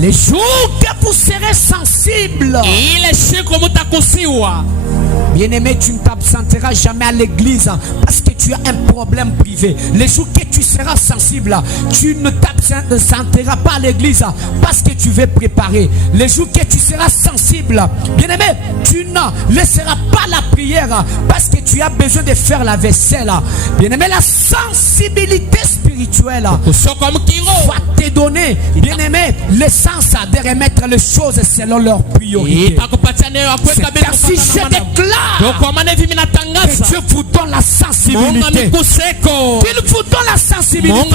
Les jours que vous serez sensibles, bien-aimé, tu ne t'absenteras jamais à l'église parce que tu as un problème privé. Les jours que tu seras sensible, tu ne t'absenteras pas à l'église parce que tu veux préparer. Les jours que tu seras sensible, bien-aimé, tu ne laisseras pas la prière parce que tu as besoin de faire la vaisselle. Bien-aimé, la sensibilité spirituelle va te donner, bien-aimé, l'essence de remettre les choses selon leur priorité. C'est ainsi je déclare que Dieu vous donne la sensibilité. Il vous donne la sensibilité.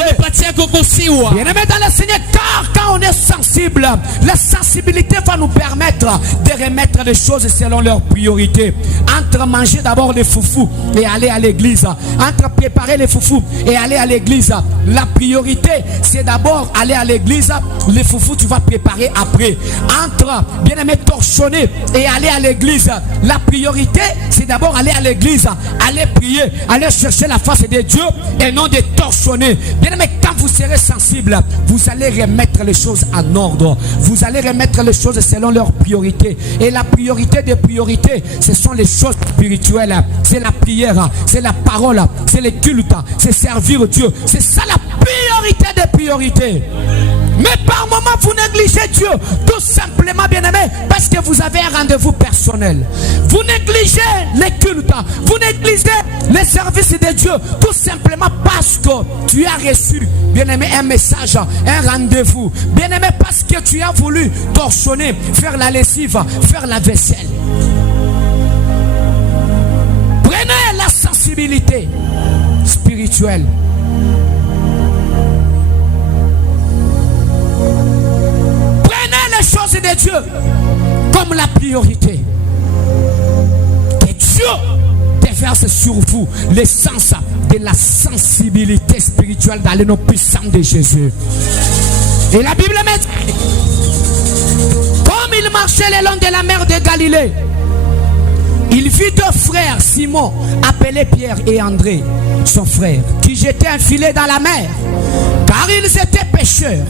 Bien-aimé dans le Seigneur, car quand on est sensible, la sensibilité va nous permettre de remettre les choses selon leur priorité. Entre manger d'abord les foufous et aller à l'église, entre préparer les foufous et aller à l'église, la priorité c'est d'abord aller à l'église. Les foufous tu vas préparer après. Entre bien-aimé torchonner et aller à l'église, la priorité c'est d'abord aller à l'église, aller prier, aller chercher la face de Dieu et non de torchonner. Bien-aimé, quand vous serez sensible, vous allez remettre les choses en ordre. Vous allez remettre les choses selon leur priorité. Et la priorité des priorités, ce sont les choses spirituelles. C'est la prière, c'est la parole, c'est le culte, c'est servir Dieu. C'est ça la priorité des priorités. Mais par moment, vous négligez Dieu, tout simplement, bien-aimé, parce que vous avez un rendez-vous personnel. Vous négligez les cultes, vous négligez les services de Dieu, tout simplement parce que tu as reçu, bien-aimé, un message, un rendez-vous. Bien-aimé, parce que tu as voulu torchonner, faire la lessive, faire la vaisselle. Prenez la sensibilité spirituelle. Les choses de Dieu comme la priorité. Que Dieu déverse sur vous l'essence de la sensibilité spirituelle dans le nom puissant de Jésus. Et la Bible met, comme il marchait le long de la mer de Galilée, il vit deux frères, Simon, appelés Pierre et André, son frère, qui jetaient un filet dans la mer, car ils étaient pêcheurs.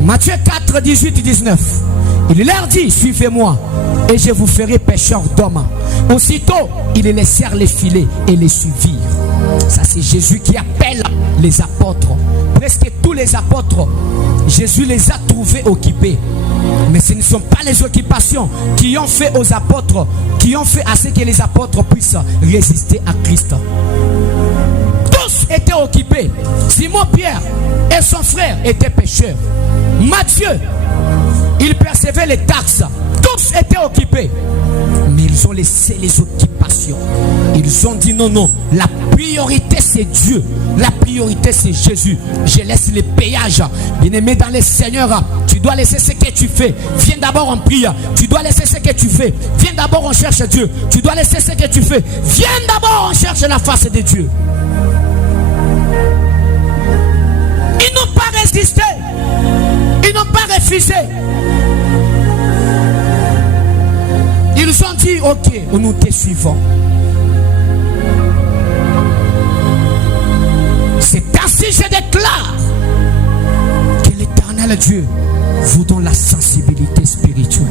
Matthieu 4, 18, 19. Il leur dit, suivez-moi et je vous ferai pêcheurs d'hommes. Aussitôt, ils laissèrent les filets et les suivirent. Ça, c'est Jésus qui appelle les apôtres. Presque tous les apôtres, Jésus les a trouvés occupés. Mais ce ne sont pas les occupations qui ont fait aux apôtres, qui ont fait à ce que les apôtres puissent résister à Christ. Tous étaient occupés. Simon Pierre et son frère étaient pêcheurs. Matthieu, il percevait les taxes. Tous étaient occupés. Mais ils ont laissé les occupations. Ils ont dit non, non. La priorité c'est Dieu. La priorité c'est Jésus. Je laisse les péages. Bien-aimé dans le Seigneur, tu dois laisser ce que tu fais. Viens d'abord en prière. Tu dois laisser ce que tu fais. Viens d'abord on cherche Dieu. Tu dois laisser ce que tu fais. Viens d'abord on cherche la face de Dieu. Ils n'ont pas résisté. Ils n'ont pas refusé. Ils ont dit, ok, nous te suivons. C'est ainsi je déclare que l'Éternel Dieu vous donne la sensibilité spirituelle.